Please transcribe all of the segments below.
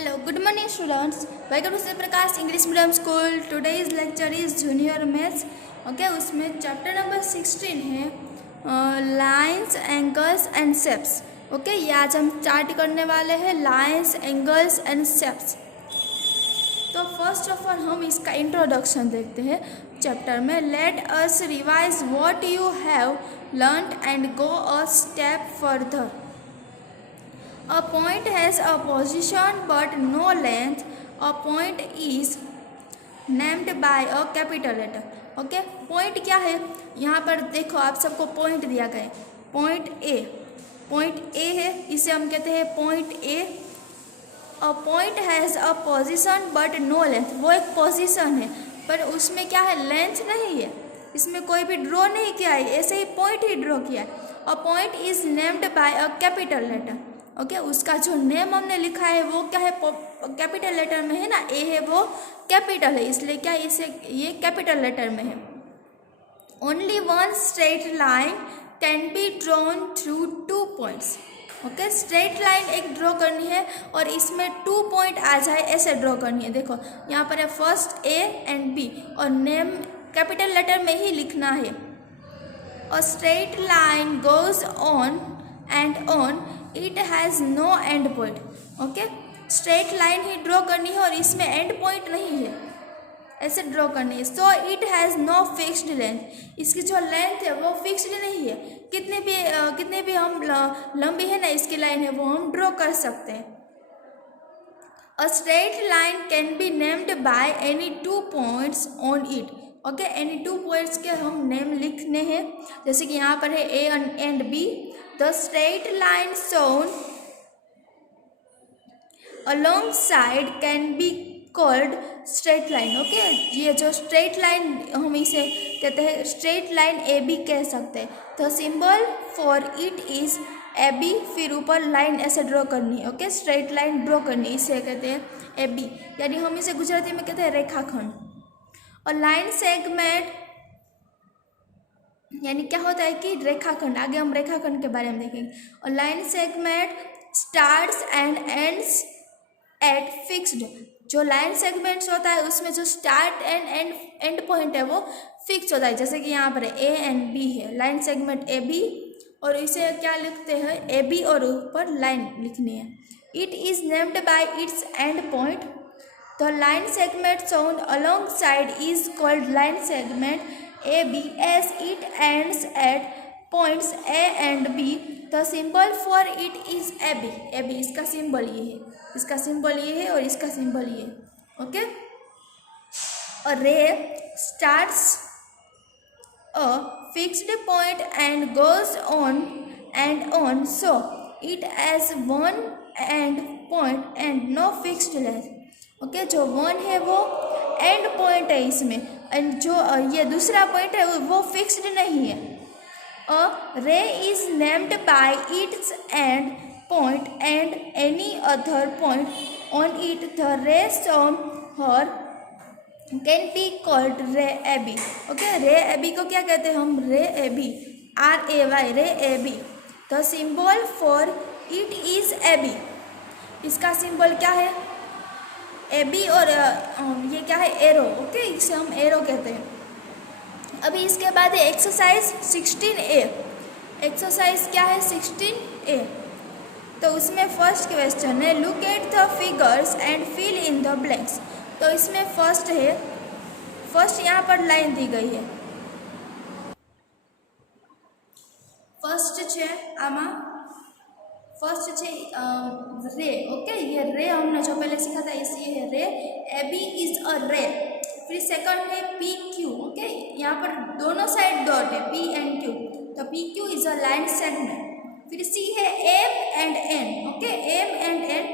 Hello, good morning students. Welcome to Sri Prakash English Medium School. Today's lecture is Junior Maths. Okay, उसमें chapter number 16 है lines angles and shapes. Okay, ये आज हम start करने वाले हैं lines angles and shapes. तो first of all हम इसका इंट्रोडक्शन देखते हैं चैप्टर में. Let us revise what you have learned and go a step further. A point has a position but no length. A point is named by a capital letter. Okay, point क्या है यहाँ पर देखो, आप सबको point दिया गया है. पॉइंट ए है, इसे हम कहते हैं point A. A point has a position but no length. वो एक पोजिशन है पर उसमें क्या है, लेंथ नहीं है. इसमें कोई भी ड्रॉ नहीं किया है, ऐसे ही पॉइंट ही ड्रॉ किया है. A point is named by a capital letter. Okay, उसका जो नेम हमने लिखा है वो क्या है, कैपिटल लेटर में है ना. ए है वो कैपिटल है, इसलिए क्या इसे ये कैपिटल लेटर में है. Only one straight line can be drawn through 2 points. Okay, straight line एक ड्रॉ करनी है और इसमें 2 पॉइंट आ जाए ऐसे ड्रॉ करनी है. देखो यहाँ पर है फर्स्ट ए एंड बी और नेम कैपिटल लेटर में ही लिखना है. A straight line goes on and on, it has no end point. Okay, straight line ही ड्रॉ करनी है और इसमें एंड पॉइंट नहीं है, ऐसे ड्रॉ करनी है. So it has no fixed length. इसकी जो लेंथ है वो फिक्स्ड नहीं है. कितने भी हम लंबी है ना इसकी लाइन है वो हम ड्रॉ कर सकते हैं. अ straight line can be named by any 2 points on it. Okay, any 2 points के हम नेम लिखने हैं. जैसे कि यहाँ पर है A and B. The straight line shown alongside can be called straight line. Okay, ये जो straight line हम इसे कहते हैं straight line AB कह सकते हैं. The symbol for it is AB. फिर ऊपर लाइन ऐसे ड्रॉ करनी है. ओके, स्ट्रेट लाइन ड्रॉ करनी है, इसे कहते हैं AB, यानी हम इसे गुजराती में कहते हैं रेखाखंड. और लाइन सेगमेंट यानी क्या होता है कि रेखाखंड. आगे हम रेखाखंड के बारे में देखेंगे. और line segment starts and ends at fixed. जो लाइन सेगमेंट्स होता है उसमें जो स्टार्ट एंड एंड पॉइंट है वो फिक्स होता है. जैसे कि यहाँ पर ए एंड बी है, लाइन सेगमेंट ए बी और इसे क्या लिखते हैं ए बी और ऊपर लाइन लिखनी है. It is named bye it's and point. The line segment shown along side is called line segment AB as it ends at points A and B. The symbol for it is AB. AB इसका symbol ये है, इसका symbol ये है और इसका symbol ये है. ओके, और रे starts a fixed point and goes on and on. So it has one end point and no fixed length. Okay, जो वन है वो एंड पॉइंट है इसमें, एंड जो ये दूसरा पॉइंट है वो फिक्स्ड नहीं है. अ रे is named bye it's and point and any other point on it. The रे shown her can be called रे AB. ओके, रे AB को क्या कहते हैं हम, रे AB, RAY, रे AB. The symbol for it is AB. इसका सिंबल क्या है, AB, और ये क्या है, एरो. ओके, इसे हम एरो कहते हैं. अभी इसके बाद है एक्सरसाइज 16A. एक्सरसाइज क्या है 16A. तो उसमें फर्स्ट क्वेश्चन है look at the figures and fill in the blanks. तो इसमें फर्स्ट है, फर्स्ट यहाँ पर लाइन दी गई है. फर्स्ट है आमा, फर्स्ट है रे. ओके, ये रे हमने जो पहले सीखा था ये है रे. AB इज अ रे. फिर सेकंड है PQ. ओके, यहाँ पर दोनों साइड डॉट है P एंड Q, तो PQ is a line segment. फिर C है M and N. Okay, M and N.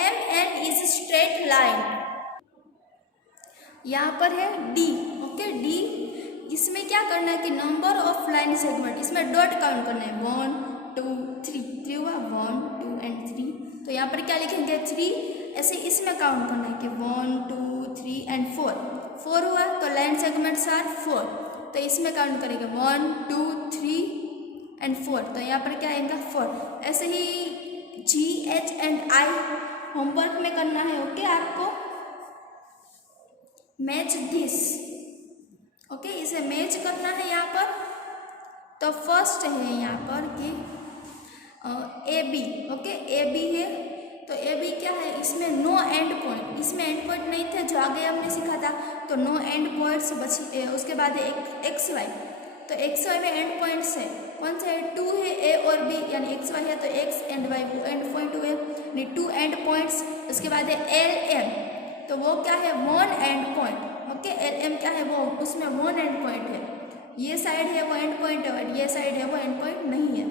MN is straight line. यहाँ पर है D. ओके, D इसमें क्या करना है कि नंबर ऑफ लाइन सेगमेंट, इसमें डॉट काउंट करना है 1 2 3. 3 हुआ 1 2 एंड 3. तो यहाँ पर क्या लिखेंगे 3. ऐसे इसमें काउंट करना है कि 1 2 3 एंड 4. 4 हुआ तो लाइन सेगमेंट्स आर 4, तो इसमें काउंट करेंगे 1 2 3 एंड 4. तो यहाँ पर क्या आएगा 4. ऐसे ही G H and I homework में करना है। ओके, आपको मैच दिस, ओके, इसे मैच करना है यहाँ पर। तो फर्स्ट है यहाँ पर कि A B, okay, A B है। तो ए बी क्या है, इसमें नो एंड पॉइंट, इसमें एंड पॉइंट नहीं थे जो आगे हमने सीखा था। तो नो एंड पॉइंट्स बची। उसके बाद है एक्स वाई। तो एक्स वाई में एंड पॉइंट्स है, कौन से है, टू है, ए और बी, यानी एक्स वाई है तो एक्स एंड वाई वो एंड पॉइंट हुए, यानी टू एंड पॉइंट्स। उसके बाद है एल एम, तो वो क्या है, one end point. Okay, L M क्या है, वो उसमें वन एंड पॉइंट है। ये साइड है वो एंड पॉइंट है और ये साइड है वो एंड पॉइंट नहीं है।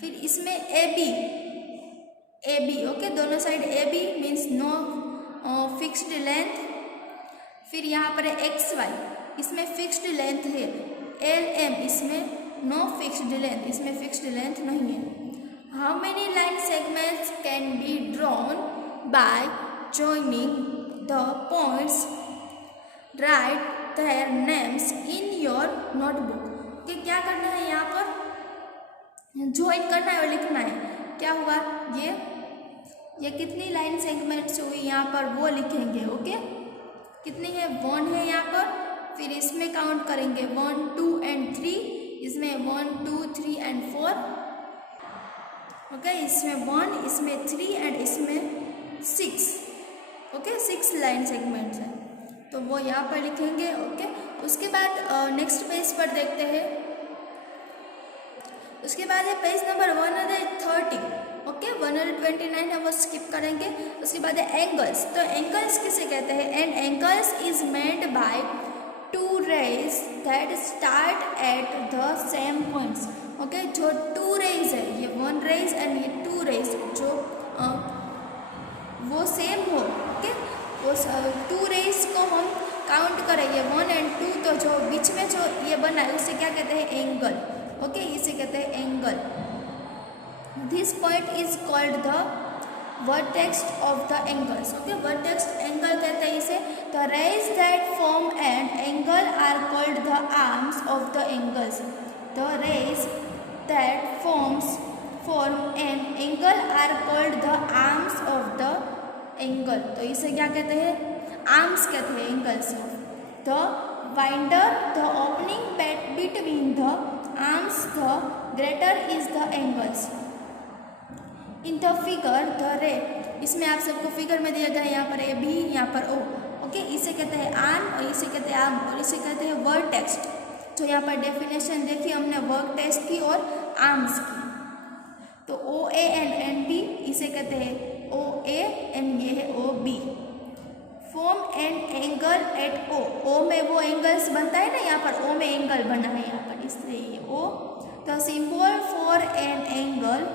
फिर इसमें ए बी, ओके, दोनों side A B means no fixed length. फिर यहाँ पर है एक्स वाई, इसमें फिक्स्ड लेंथ है। एल एम, इसमें नो फिक्स्ड लेंथ, इसमें फिक्स्ड लेंथ नहीं है। How many line segments can be drawn by joining the points, write their names in your notebook। कि क्या करना है, यहाँ पर ज्वाइन करना है और लिखना है। क्या हुआ, ये कितनी लाइन सेगमेंट्स हुई यहाँ पर वो लिखेंगे। ओके, कितनी है, 1 है यहाँ पर। फिर इसमें काउंट करेंगे 1 2 एंड 3, इसमें 1 2 3 एंड 4। ओके, इसमें 1, इसमें 3 एंड इसमें 6। ओके, 6 लाइन सेगमेंट्स हैं, तो वो यहाँ पर लिखेंगे। ओके, उसके बाद नेक्स्ट पेज पर देखते हैं। उसके बाद है पेज नंबर 130। ओके, 129 है वो स्किप करेंगे। उसके बाद है एंगल्स। तो एंगल्स किसे कहते हैं, and angles is made by two rays that start at the same points. Okay, जो टू रेज है, ये 1 रेज एंड ये 2 रेज, जो वो सेम हो। ओके, वो 2 रेज को हम काउंट करेंगे 1 एंड 2, तो जो बीच में जो ये बना है उसे क्या कहते हैं, एंगल। ओके, इसे कहते हैं angle. This point is called the vertex of the angles. Okay, vertex angle कहते हैं इसे। The rays that form an angle are called the arms of the angles. The rays that form an angle are called the arms of the angle। तो इसे क्या कहते हैं, arms कहते हैं angles. The winder the opening between the arms the greater is the angles। In the figure the रे, इसमें आप सबको फिगर में दिया गया है, यहाँ पर ए बी, यहाँ पर ओ। ओके, इसे कहते हैं आर्म और इसे कहते हैं आर्म और इसे कहते हैं वर्टेक्स। तो यहाँ पर डेफिनेशन देखी हमने वर्टेक्स की और आर्म्स की। तो ओ ए एंड बी, इसे कहते हैं ओ ए एंड ये है O B. Form an angle at O, O में वो एंगल्स बनता है ना, यहाँ पर ओ में एंगल बना है यहाँ पर, इसलिए ये O. The symbol for an angle,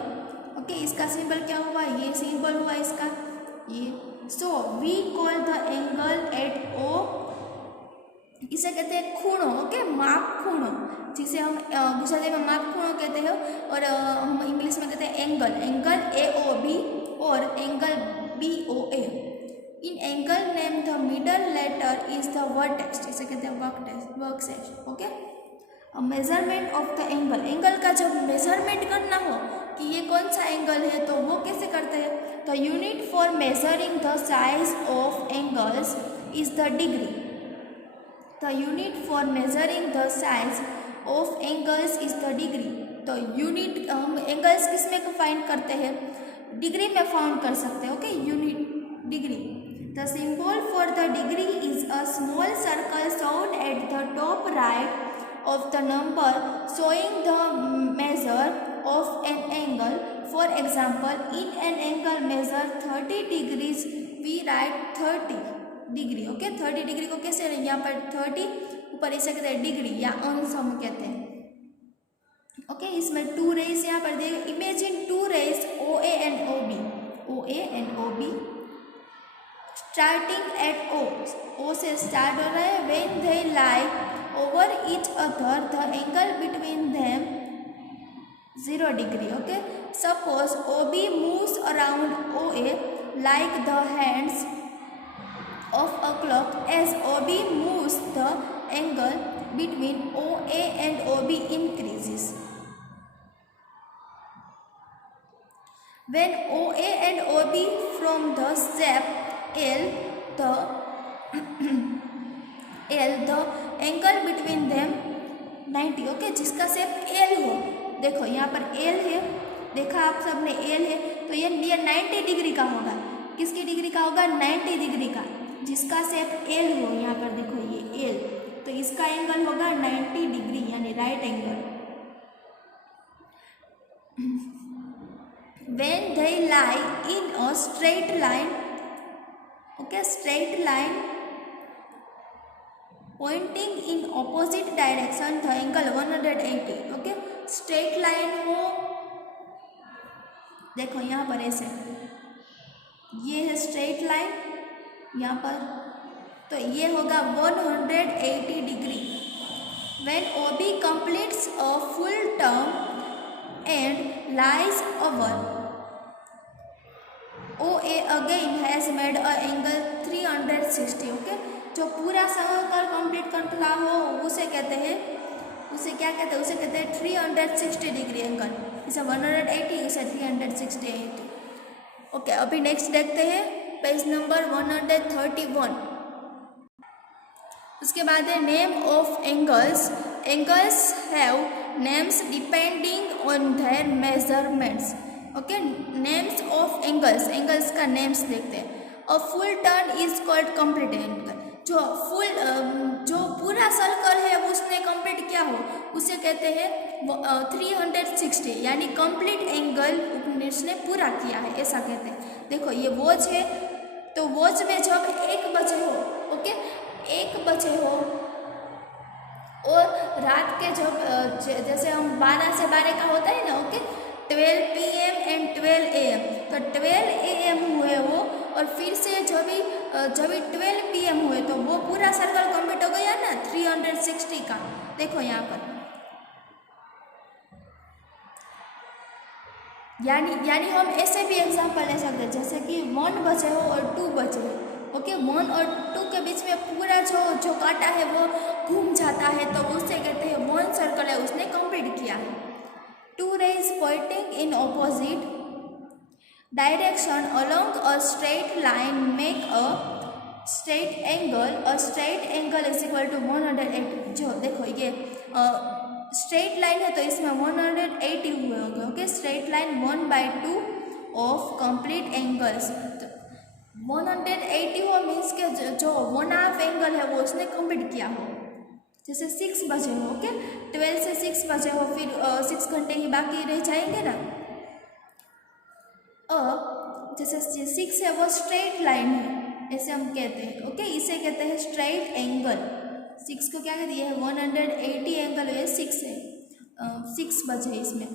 okay, इसका सिंबल क्या हुआ, ये सिंबल हुआ इसका, ये। So we call the angle at O, इसे कहते हैं खूणो। ओके, माप खूणो, जिसे हम गुजराती में माप खूणो कहते हैं और हम इंग्लिश में कहते हैं angle. Angle A O B और angle B O A. In angle name the middle letter is the vertex, इसे कहते हैं vertex. Okay, measurement of the angle, angle का जब मेजरमेंट करना हो कि ये कौन सा एंगल है, तो वो कैसे करते हैं। The unit for measuring the size of angles is the degree. The unit for measuring the size of angles is the degree. तो यूनिट हम एंगल्स किस में फाइंड करते हैं, डिग्री में फाउंड कर सकते हैं। Okay, unit degree. The symbol for the degree is a small circle shown at the top right of the number showing the measure of an angle। For example, in an angle measure 30 degrees, we write 30 degree. Okay, 30 degree को कैसे, यहाँ पर 30 ऊपर इसे कहते हैं degree या अंश हम कहते हैं। ओके, इसमें 2 रेज यहाँ पर देखिए। Imagine 2 rays O A and O B, O A and O B starting at O से स्टार्ट हो रहा है। When they lie over each other the angle between them 0 degree। okay, suppose OB moves around OA like the hands of a clock। as OB moves the angle between OA and OB increases। When OA and OB from the shape L, the angle between them 90, okay, जिसका shape L हो, देखो यहाँ पर L है, देखा आप सबने L है, तो ये 90 डिग्री का होगा। किसकी डिग्री का होगा? 90 डिग्री का, जिसका शेप L हो। यहाँ पर देखो ये L, तो इसका एंगल होगा 90 डिग्री, यानी right angle. When they lie in a straight line, okay, straight line pointing in opposite direction, the angle 180, okay, straight line हो, देखो यहाँ पर ऐसे, ये है स्ट्रेट लाइन यहाँ पर, तो ये होगा 180 degree. When OB completes a full term and lies over OA again has made a angle 360, okay, जो पूरा सर्कल कंप्लीट करता हो उसे कहते हैं, उसे क्या कहते हैं? उसे कहते हैं 360 डिग्री एंगल। इसे 180, इसे 360। ओके, अभी नेक्स्ट देखते हैं पेज नंबर 131। उसके बाद है name of angles. Angles have names depending on their measurements, okay, names of angles, angles का नेम्स देखते हैं। A full turn is called complete angle, जो पूरा सर्कल है उसने कंप्लीट किया हो उसे कहते हैं 360, यानी कंप्लीट एंगल उसने पूरा किया है, ऐसा कहते हैं। देखो ये वॉच है, तो वॉच में जब 1 बजे हो, ओके, 1 बजे हो और रात के जब जैसे हम 12 से 12 का होता है ना, ओके, 12 PM एंड 12 AM, तो 12 AM हुए वो, और फिर से जब भी 12 PM हुए तो वो पूरा सर्कल कंप्लीट हो गया ना 360 का। देखो यहाँ पर यानी हम ऐसे भी एग्जांपल ले सकते हैं, जैसे कि 1 बजे हो और 2 बजे हो, ओके, 1 और 2 के बीच में पूरा जो कांटा है वो घूम जाता है, तो उससे कहते हैं 1 सर्कल है उसने कंप्लीट किया है। 2 rays pointing in opposite direction along a straight line make a straight angle. A straight angle is equal to 180। जो देखो ये स्ट्रेट लाइन है तो इसमें 180 हुए होंगे, okay, straight line 1/2 of complete angles. तो 180 हो मीन्स के जो 1/2 एंगल है वो उसने कंप्लीट किया हो। जैसे 6 बजे हो, ओके, 12 से 6 बजे हो, फिर 6 घंटे ही बाकी रह जाएंगे ना। जैसे 6 है वो स्ट्रेट लाइन है, ऐसे हम कहते हैं, ओके, इसे कहते हैं स्ट्रेट एंगल। 6 को क्या कहते हैं? 180 एंगल है, 6 है, 6 बजे इसमें।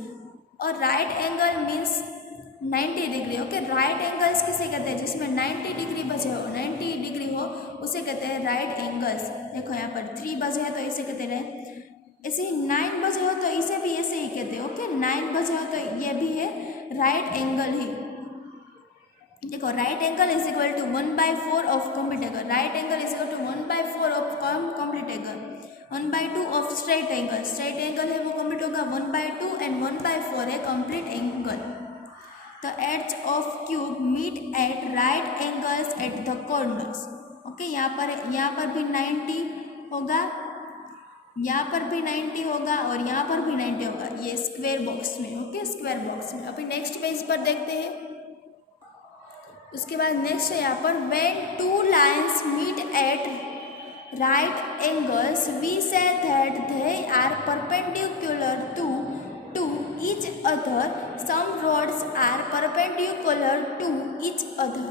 और right angle means 90 degree, okay, right angles किसे कहते हैं? जिसमें 90 डिग्री बजे हो, 90 डिग्री हो उसे कहते हैं राइट एंगल्स। देखो यहाँ पर 3 बजे है तो इसे कहते हैं, ऐसे ही 9 बजे हो तो इसे भी ऐसे ही कहते हैं, ओके, 9 बजे हो तो ये भी है राइट एंगल ही। देखो right angle is equal to 1/4 of complete angle, right angle is equal to 1/4 of complete angle, 1/2 of straight angle, straight angle है वो कंप्लीट होगा 1/2 एंड 1/4 है complete angle. The edge of cube meet at right angles at the corners, okay, यहाँ पर भी 90 होगा, यहाँ पर भी 90 होगा और यहाँ पर भी 90 होगा, ये स्क्वायर बॉक्स में, ओके, स्क्वायर बॉक्स में। अभी नेक्स्ट पेज पर देखते हैं। उसके बाद नेक्स्ट है यहाँ पर when 2 lines meet at right angles we say that they are perpendicular to each other, some rods are perpendicular to each other,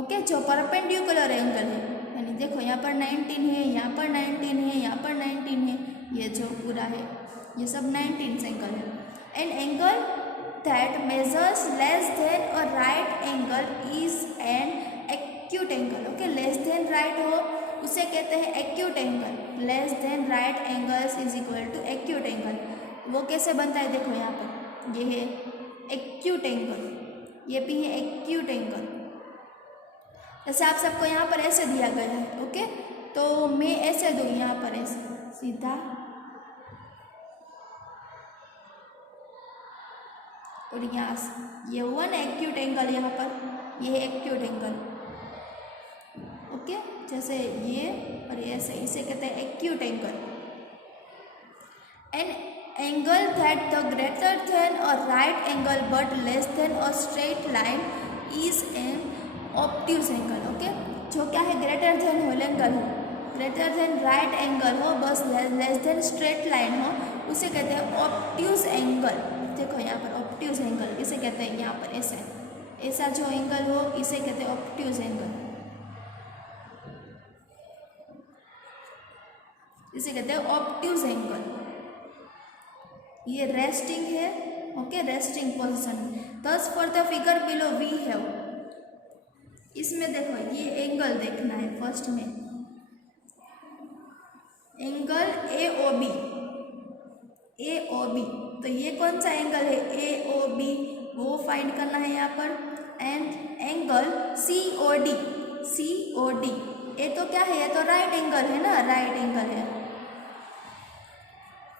okay, जो परपेंडिकुलर एंगल है, यानी देखो यहाँ पर 19 है, यहाँ पर 19 है, यहाँ पर 19 है, ये जो पूरा है ये सब 19 एंगल है। An angle that measures less than a right angle is an acute angle, okay, less than right हो उसे कहते हैं acute angle, less than right angles is equal to acute angle. वो कैसे बनता है? देखो यहाँ पर ये है एक्यूट एंगल, ये भी है एक्यूट एंगल। जैसे आप सबको यहाँ पर ऐसे दिया गया है, ओके, तो मैं ऐसे दूँ यहाँ पर ऐसे सीधा, और यहाँ ये हुआ ना एक्यूट एंगल, यहाँ पर ये है एक्यूट एंगल। ओके, जैसे ये और ऐसे, इसे कहते हैं acute angle. N angle that the greater than a right angle but less than a straight line is an obtuse angle. Okay, जो क्या है, ग्रेटर देन होल एंगल हो, ग्रेटर देन राइट एंगल हो, बस लेस देन स्ट्रेट लाइन हो, उसे कहते हैं ऑब्ट्यूज एंगल। देखो यहाँ पर ऑब्ट्यूज एंगल इसे कहते हैं, यहाँ पर ऐसे ऐसा जो एंगल हो इसे कहते हैं ऑब्ट्यूज एंगल, इसे कहते हैं ऑब्ट्यूज एंगल। ये रेस्टिंग है, okay, resting position. Thus for the figure below we have, इसमें देखो ये एंगल देखना है फर्स्ट में, angle A O B, A O B, तो ये कौन सा एंगल है, ए ओ बी, वो फाइंड करना है यहाँ पर। And angle C O D, C O D, ये तो क्या है, ये तो राइट एंगल है ना, राइट एंगल है।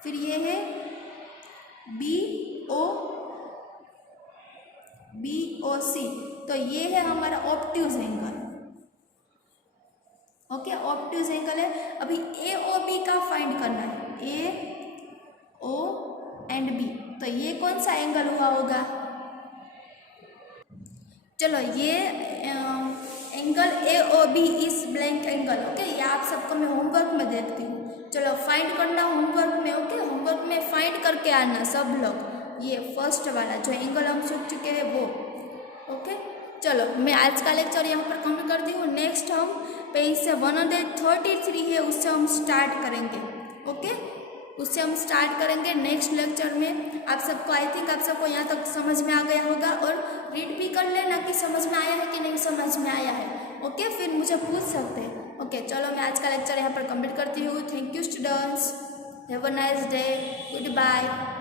फिर ये है बी ओ सी, तो ये है हमारा obtuse angle. Okay, obtuse angle है। अभी ए ओ बी का फाइंड करना है, ए ओ एंड बी, तो ये कौन सा एंगल हुआ होगा। चलो ये एंगल ए ओ बी इस ब्लैंक एंगल। ओके, ये आप सबको मैं होमवर्क में देखती हूँ, चलो फाइंड करना होमवर्क में। ओके, होमवर्क में फाइंड करके आना सब लोग, ये फर्स्ट वाला जो एंगल हम सीख चुके हैं वो। ओके, चलो मैं आज का लेक्चर यहाँ पर कम्प्लीट करती हूँ। नेक्स्ट हम पेज से 133 है उससे हम स्टार्ट करेंगे। ओके, उससे हम स्टार्ट करेंगे नेक्स्ट लेक्चर में। आप सबको, आई थिंक आप सबको यहाँ तक समझ में आ गया होगा, और रीड भी कर लेना कि समझ में आया है कि नहीं समझ में आया है। ओके, फिर मुझे पूछ सकते हैं। ओके, चलो मैं आज का लेक्चर यहाँ पर कंप्लीट करती हूँ। Thank you students, have a nice day, good bye.